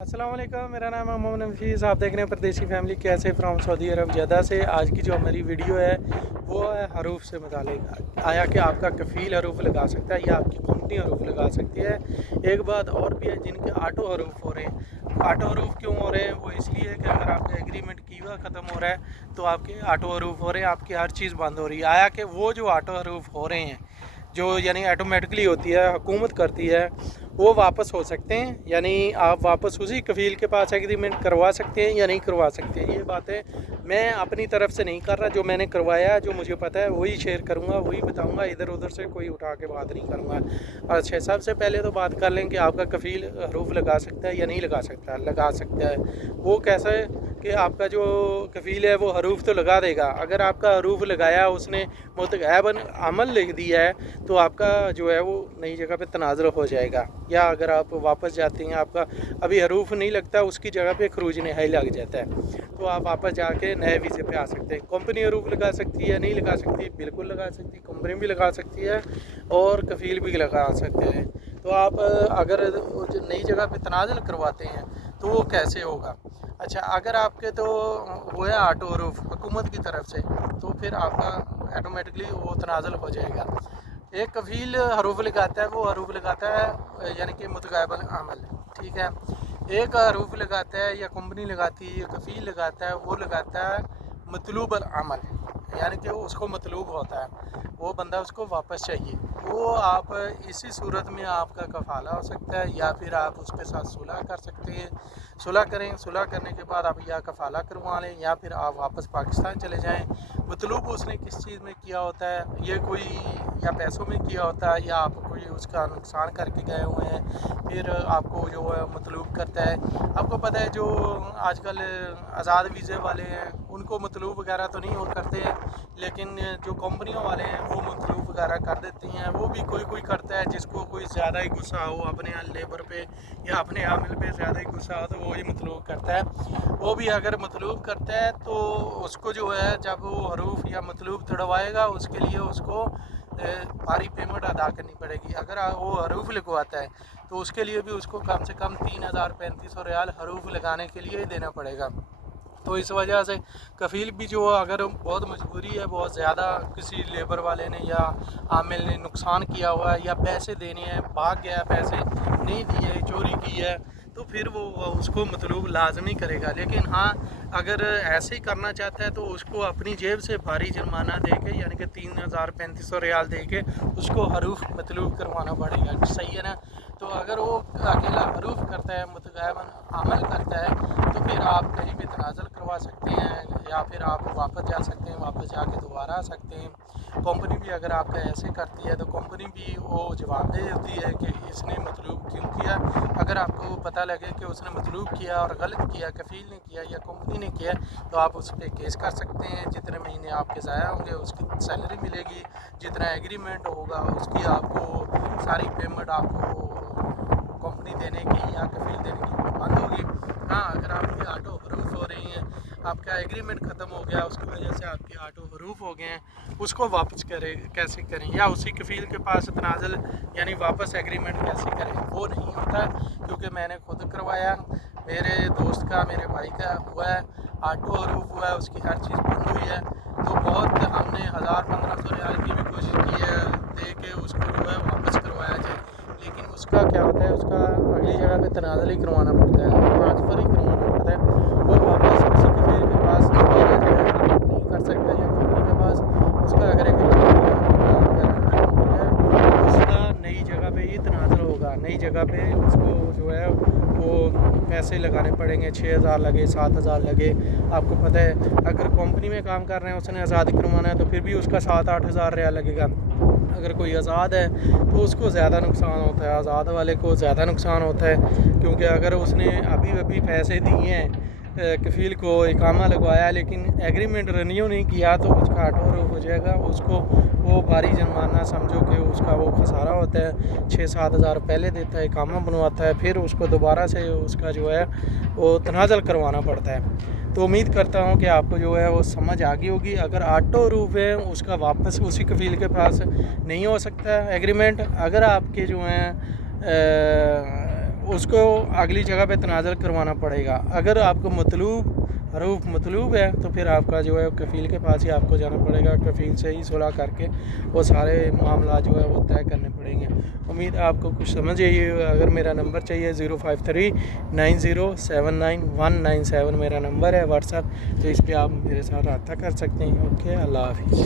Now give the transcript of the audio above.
अस्सलाम वालेकुम, मेरा नाम है मोहम्मद नफीस। आप देख रहे हैं परदेसी फैमिली कैसे फ्रॉम सऊदी अरब जद्दा से। आज की जो हमारी वीडियो है वो है हरूफ से मुतालिक। आया कि आपका कफ़ील हरूफ लगा सकता है या आपकी कंपनी हरूफ लगा सकती है। एक बात और भी है, जिनके ऑटो हरूफ हो रहे हैं। ऑटो हरूफ क्यों हो रहे हैं? वो इसलिए कि अगर आपका एग्रीमेंट कीवा ख़त्म हो रहा है तो आपके ऑटो हरूफ हो रहे हैं, आपकी हर चीज़ बंद हो रही है। आया कि वो जो ऑटो हरूफ हो रहे हैं, जो यानी ऑटोमेटिकली होती है, हुकूमत करती है, वो वापस हो सकते हैं। यानी आप वापस उसी कफ़ील के पास एग्रीमेंट करवा सकते हैं या नहीं करवा सकते हैं। ये बातें मैं अपनी तरफ से नहीं कर रहा, जो मैंने करवाया, जो मुझे पता है वही शेयर करूँगा, वही बताऊँगा। इधर उधर से कोई उठा के बात नहीं करूँगा। अच्छा, सबसे पहले तो बात कर लें कि आपका कफ़ील हरूफ लगा सकता है या नहीं लगा सकता। लगा सकता है। वो कैसा है कि आपका जो कफ़ील है वो हरूफ तो लगा देगा। अगर आपका हरूफ लगाया, उसने मुतगैबन अमल लिख दिया है, तो आपका जो है वो नई जगह पे तनाज़ुर हो जाएगा। या अगर आप वापस जाते हैं, आपका अभी हरूफ नहीं लगता, उसकी जगह पे खरूज नहाई लग जाता है, तो आप वापस जाके नए वीज़े पे आ सकते हैं। कंपनी हरूफ लगा सकती है, नहीं लगा सकती? बिल्कुल लगा सकती है। कंपनी भी लगा सकती है और कफ़ील भी लगा सकते हैं। तो आप अगर नई जगह पे तनाज़ुल करवाते हैं तो वो कैसे होगा? अच्छा, अगर आपके तो वो है ऑटो हरूफ हुकूमत की तरफ से, तो फिर आपका ऑटोमेटिकली वो तनाज़ुल हो जाएगा। एक कफ़ील हरूफ लगाता है, वो हरूफ लगाता है यानी कि मुतगैबन अमल, ठीक है। एक हरूफ लगाता है या कंपनी लगाती है, कफ़ील लगाता है, वो लगाता है मतलूब अमल, यानी कि उसको मतलूब होता है, वो बंदा उसको वापस चाहिए। वो आप इसी सूरत में आपका कफ़ाला हो सकता है, या फिर आप उसके साथ सुलह कर सकते हैं। सुलह करें, सुलह करने के बाद आप या कफ़ाला करवा लें या फिर आप वापस पाकिस्तान चले जाएं। मतलूब उसने किस चीज़ में किया होता है, ये कोई या पैसों में किया होता है, या आप कोई उसका नुकसान करके गए हुए हैं, फिर आपको जो है मतलूब करता है। आपको पता है जो आजकल आज़ाद वीज़े वाले हैं उनको मतलूब वगैरह तो नहीं और करते हैं, लेकिन जो कंपनियों वाले हैं वो मतलूब वगैरह कर देती हैं। वो भी कोई करता है, जिसको कोई ज़्यादा ही गुस्सा हो अपने लेबर पे या अपने आमिल पे ज़्यादा ही गुस्सा हो, तो वो ही मतलूब करता है। वो भी अगर मतलूब करता है तो उसको जो है, जब वो हरूफ या मतलूब तड़वाएगा, उसके लिए उसको भारी पेमेंट अदा करनी पड़ेगी। अगर वो हरूफ लगवाता है तो उसके लिए भी उसको कम से कम 3035 रियाल हरूफ लगाने के लिए ही देना पड़ेगा। तो इस वजह से कफ़ील भी जो अगर बहुत मजबूरी है, बहुत ज़्यादा किसी लेबर वाले ने या आमिल ने नुकसान किया हुआ है या पैसे देने हैं, भाग गया, पैसे नहीं दिए, चोरी की है, तो फिर वो उसको मतलूब लाजमी करेगा। लेकिन हाँ, अगर ऐसे ही करना चाहता है तो उसको अपनी जेब से भारी जुर्माना दे के, यानी कि 3035 रियाल दे के उसको हरूफ मतलूब करवाना पड़ेगा। सही है ना? तो अगर वो अकेला हरूफ करता है, मुतगैबन अमल करता है, तो फिर आप कहीं भी तनाज़ुल करवा सकते हैं या फिर आप वापस जा सकते हैं, वापस जाके दोबारा आ सकते हैं। कंपनी भी अगर आपका ऐसे करती है तो कंपनी भी वो जवाब दे देती है कि इसने मतलूब क्यों किया। अगर आपको पता लगे कि उसने मतलूब किया और गलत किया, कफ़ील ने किया या कंपनी ने किया, तो आप उस पर केस कर सकते हैं। जितने महीने आपके ज़ाया होंगे उसकी सैलरी मिलेगी, जितना एग्रीमेंट होगा उसकी आपको सारी पेमेंट आपको कंपनी देने की या कफ़ील देने की बंद होगी। हाँ, अगर आपकी ऑटो हरूफ हो रही हैं, आपका एग्रीमेंट ख़त्म हो गया, उसकी वजह से आपके ऑटो हरूफ हो गए हैं, उसको वापस कैसे करें, या उसी कफ़ील के पास तनाज़ुल यानी वापस एग्रीमेंट कैसे करें? वो नहीं होता, क्योंकि मैंने खुद करवाया, मेरे दोस्त का, मेरे भाई का हुआ है, ऑटो हरूफ हुआ है, उसकी हर चीज़ बंद हुई है। तो बहुत हमने 1000-1500 रियाल की भी कोशिश की है दे के उसको जो है वापस करवाया जाए, लेकिन उसका क्या होता है, उसका अगली जगह पे तनाज़ुल ही करवाना पड़ता है, ट्रांसफ़र ही करवाना पड़ता है। वो वापस किसी कफ़ील के पास दोबारा जो है एग्रीमेंट नहीं कर सकता, या कंपनी के पास उसका अगर एग्रीमेंट हो जाए, उसका नई जगह पे ही तनाज़ुल होगा। नई जगह पे उसको जो है वो पैसे लगाने पड़ेंगे, 6000 लगे, 7000 लगे। आपको पता है अगर कंपनी में काम कर रहे हैं, उसने आज़ादी करवाना है, तो फिर भी उसका 7-8 हज़ार रियाल लगेगा। अगर कोई आज़ाद है तो उसको ज़्यादा नुकसान होता है, आज़ाद वाले को ज़्यादा नुकसान होता है, क्योंकि अगर उसने अभी पैसे दिए हैं कफ़ील को, इकामा लगवाया, लेकिन एग्रीमेंट रिन्यू नहीं किया, तो उसका ऑटो हरूफ हो जाएगा। उसको वो भारी जुर्माना समझो कि उसका वो खसारा होता है। 6-7 हज़ार पहले देता है, इकामा बनवाता है, फिर उसको दोबारा से उसका जो है वो तनाज़ुल करवाना पड़ता है। तो उम्मीद करता हूँ कि आपको जो है वो समझ आ गई होगी। अगर ऑटो हरूफ है, उसका वापस उसी कफ़ील के पास नहीं हो सकता एग्रीमेंट। अगर आपके जो हैं اس کو اگلی جگہ پہ تنازل کروانا پڑے گا. اگر آپ کو حروف مطلوب ہے تو پھر آپ کا جو ہے کفیل کے پاس ہی آپ کو جانا پڑے گا, کفیل سے ہی صلح کر کے وہ سارے معاملات جو ہے وہ طے کرنے پڑیں گے. امید ہے آپ کو کچھ سمجھ آئی. اگر میرا نمبر چاہیے 05390791197 میرا نمبر ہے واٹس ایپ, تو اس پہ آپ میرے ساتھ رابطہ کر سکتے ہیں. اوکے, اللہ حافظ.